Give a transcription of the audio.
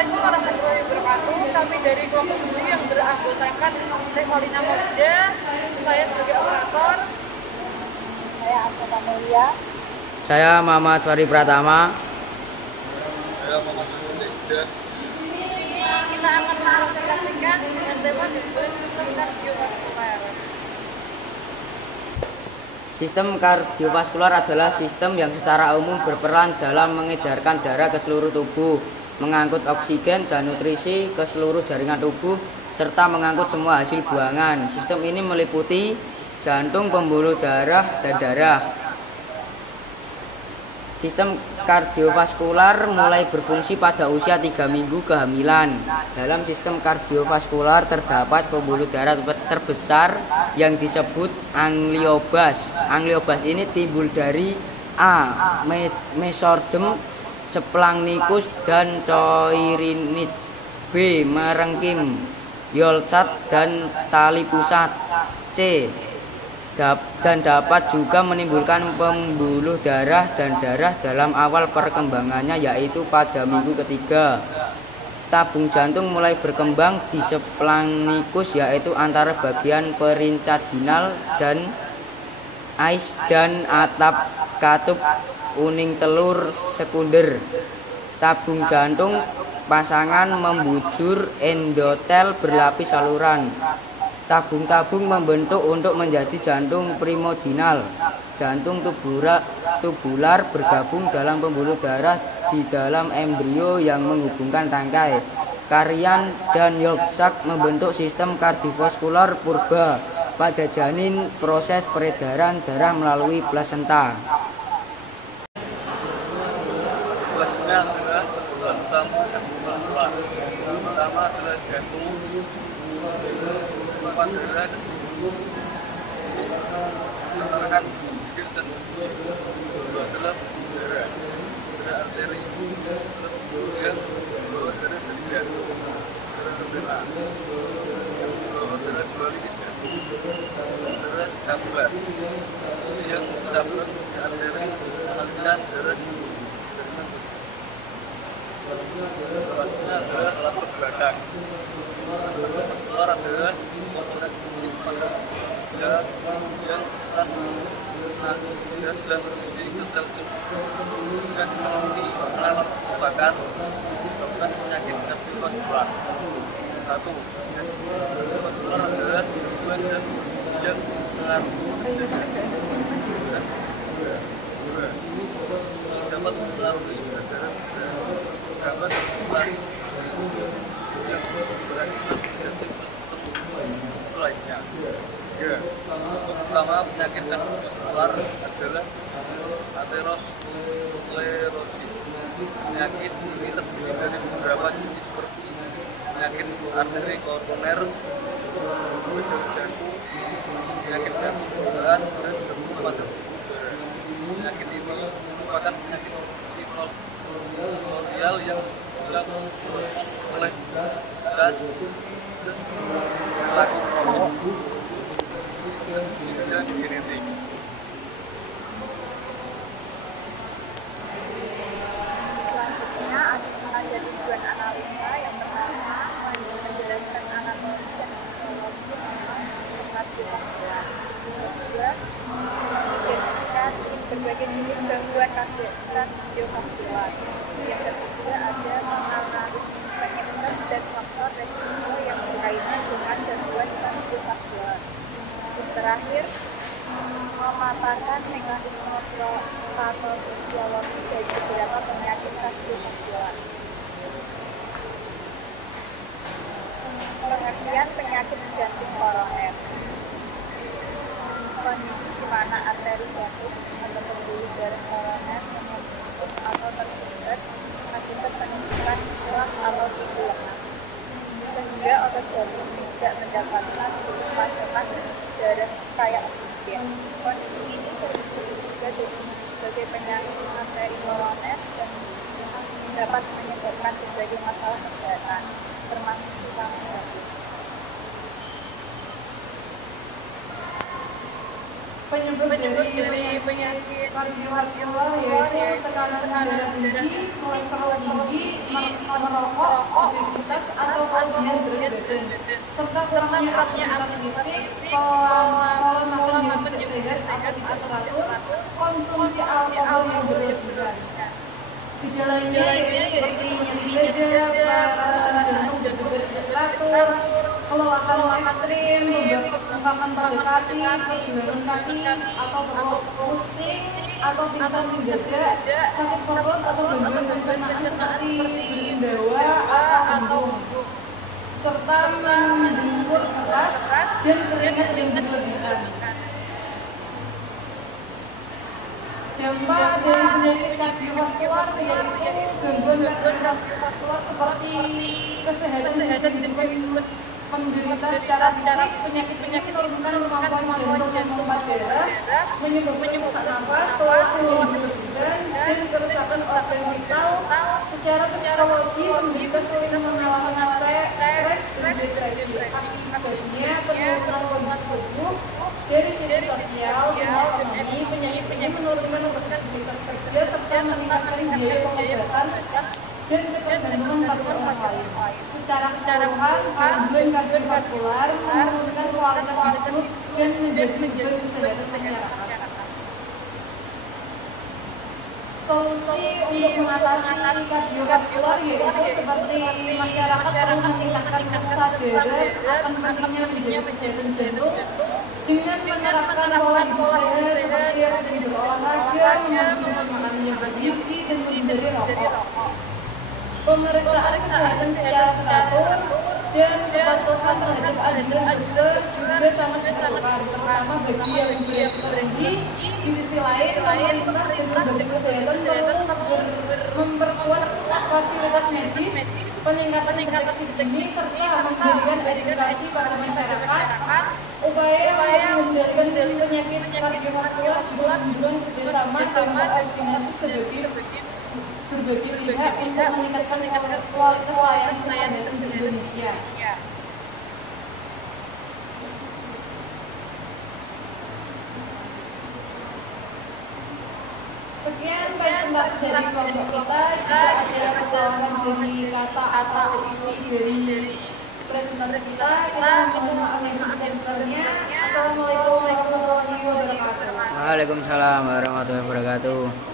Assalamualaikum warahmatullahi wabarakatuh. Kami dari kelompok 7 yang beranggotakan Revalina Maulida. Saya sebagai operator. Saya Asota Mulia. Saya Muhammad Fari Pratama. Saya Muhammad Fari. Ini kita akan mensosialisasikan dengan tema disebut sistem kardiovaskular. Sistem kardiovaskular adalah sistem yang secara umum berperan dalam mengedarkan darah ke seluruh tubuh, mengangkut oksigen dan nutrisi ke seluruh jaringan tubuh, serta mengangkut semua hasil buangan. Sistem ini meliputi jantung, pembuluh darah, dan darah. Sistem kardiovaskular mulai berfungsi pada usia 3 minggu kehamilan. Dalam sistem kardiovaskular terdapat pembuluh darah terbesar yang disebut angiobas. Angiobas ini timbul dari A. Mesortem, Splanchnicus, dan Coirinix. B. Merenchim, Yolchat, dan tali pusat. C. Dan dapat juga menimbulkan pembuluh darah dan darah dalam awal perkembangannya, yaitu pada minggu ketiga. Tabung jantung mulai berkembang di Splanchnicus, yaitu antara bagian perincadinal dan ais dan atap katup uning telur sekunder. Tabung jantung pasangan membujur endotel berlapis saluran. Tabung-tabung membentuk untuk menjadi jantung primordial. Jantung tubular bergabung dalam pembuluh darah di dalam embrio yang menghubungkan tangkai. Karian dan Yolchat membentuk sistem kardiovaskular purba. Pada janin, proses peredaran darah melalui plasenta. Selanjutnya adalah tentang pertama adalah jantung, tempat darah, merupakan oksigen dan kedua adalah darah, ada arteri, kemudian bawah darah dari jantung, darah perdana, bawah darah dua lagi jantung, darah kaplar, yang terdapat di arteri aliran darah di selanjutnya adalah alat pergerakan. Keluar adalah proses pada darah, kemudian alat dan berfungsi ke sel tubuh. Kemudian sistem ini merupakan menyebabkan penyakit kardiovaskular. Satu, penyakit kardiovaskular adalah tujuan dan yang mengaruhi dapat mempengaruhi darah, dapat sirkulasi yang berakibat negatif lainnya. Pertama, penyakit kardiovaskular adalah aterosklerosis. Penyakit ini terdiri dari beberapa jenis seperti penyakit arteri koroner, jantung, penyakit jantung dan pada penyakit ini merupakan penyakit primordial yang dilakukan oleh gas pelaku dan genetik. Selanjutnya ada tujuan analisa. Yang pertama, menjelaskan anatomi dan fisiologi kardiovaskular. Yang kedua, mengidentifikasi berbagai jenis gangguan kardiovaskular. Yang ketiga, ada menganalisis penyebab dan faktor resiko yang berkaitan dengan gangguan kardiovaskular. Yang terakhir, memaparkan mekanisme patofisiologi dari beberapa penyakit kardiovaskular. Pengertian penyakit jantung koroner. Kondisi di mana arteri jantung atau pembuluh darah koroner tertutup atau tersumbat akibat penumpukan tulang atau timbul lengan, sehingga otot jantung tidak mendapatkan pasokan darah kayak oksigen. Kondisi ini sering disebut juga sebagai penyakit arteri koroner dan dapat menyebabkan berbagai masalah kesehatan, termasuk utama jantung. Penyebab dari penyakit kardiovaskular yaitu tekanan darah tinggi, kolesterol tinggi, merokok, obesitas atau kelebihan berat badan, serta kurangnya aktivitas fisik, pola makan yang tidak sehat atau tidak teratur, konsumsi alkohol yang berlebihan. Gejalanya yaitu seperti nyeri dada, perasaan jantung berdebar tidak teratur, kelelahan ekstrim, bengkakan pada kaki, kehilangan kaki, atau perut pusing, atau pingsan mendadak, sakit perut atau gangguan pencernaan seperti bersendawa atau embung, serta mendengkur keras dan keringat yang berlebihan. Dampak dari penyakit kardiovaskular yaitu gangguan kardiovaskular seperti kesehatan hidup penderita secara fisik, penyakit menurunkan kemampuan jantung memompa darah, menyebabkan sesak nafas, keluhan berlebihan, dan kerusakan organ vital. Secara psikologi, penderita sering mengalami stres dan depresi. Akibatnya penurunan kondisi tubuh dari sisi sosial dan ekonomi, penyakit menurunkan produktivitas kerja serta meningkatkan biaya pengobatan dan ketergantungan pada orang lain. Secara keseluruhan, gangguan kardiovaskular menurunkan kualitas hidup dan menjadi beban kesehatan masyarakat. Solusi untuk mengatasi kardiovaskular yaitu seperti masyarakat perlu meningkatkan kesadaran akan pentingnya menjaga kesehatan jantung dengan menerapkan pola hidup sehat seperti rajin berolahraga, memakan yang bergizi, dan menghindari rokok. Pemeriksaan kesehatan secara teratur dan kepatuhan terhadap anjuran dokter juga sangat diperlukan, terutama bagi yang beresiko tinggi. Di sisi lain, pemerintah dan lembaga kesehatan perlu memperkuat fasilitas medis, peningkatan deteksi dini, serta memberikan edukasi pada masyarakat. Upaya mengendalikan penyakit kardiovaskular juga membutuhkan kerjasama dan koordinasi berbagai pihak untuk meningkatkan kualitas layanan di Indonesia. Sekian presentasi dari kelompok kita. Jika ada kesalahan dari kata atau isi dari presentasi kita mohon maaf yang sebesar-besarnya. Assalamualaikum warahmatullahi wabarakatuh. Waalaikumsalam warahmatullahi wabarakatuh.